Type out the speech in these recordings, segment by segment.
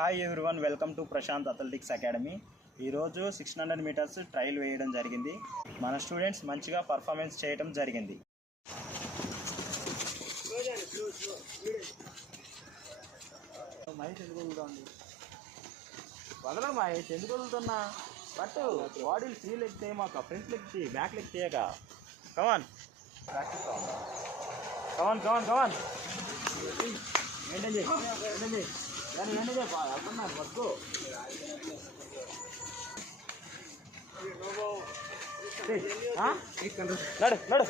Hi everyone, welcome to Prashant athletics academy. ఈరోజు 600 metres trial వేయడం జరిగింది. మన స్టూడెంట్స్ మంచిగా పర్ఫార్మెన్స్ చేయడం జరిగింది. మహేష్ ఎందుకు వదులుతాండి? వదల మహేష్, ఎందుకు వదులుతున్నా? బట్ బాడీలు 3 లెగ్ చేయమాక, ఫ్రంట్ లెగ్ చేయి, బ్యాక్ లెగ్ చేయక. Come on practice come on come on come on maintain చేయి, మెయింటైన్ చేయి. అనుకున్నారు పట్టుకో. నడు నడు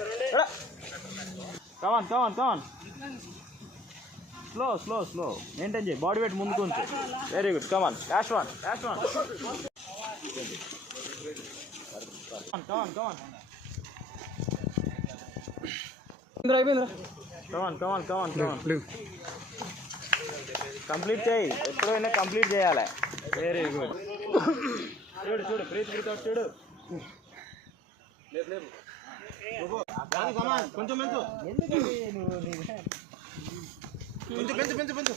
come on come on come on slow slow slow maintain చేయి, బాడీ వెయిట్ ముందుకు ఉంచు. Very good. Come on last one, last one. Come on come on come on come on come on come on complete చేయి, ఎప్పుడైనా కంప్లీట్ చేయాలి. Very good. చూడు చూడు, బ్రీత్ అవుట్ చూడు. కొంచెం పెంచు, పెంచు పెంచు పెంచు పెంచు.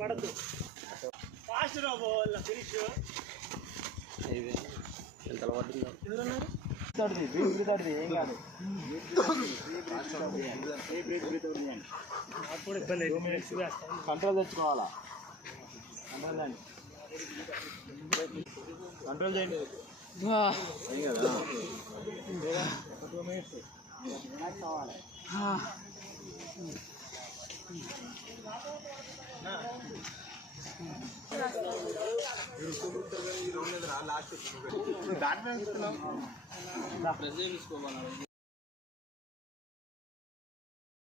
పడద్దు ఫాస్ట్ రా బాల్ ఫినిష్. ఎంత పడుతుందో ఎవరన్నారు? ఏం కాదు. కంట్రోల్ తెచ్చుకోవాలా, కంట్రోల్ చేయండి. కదా 2 మినిట్స్ రిలాక్స్ అవ్వాలి. లాస్ట్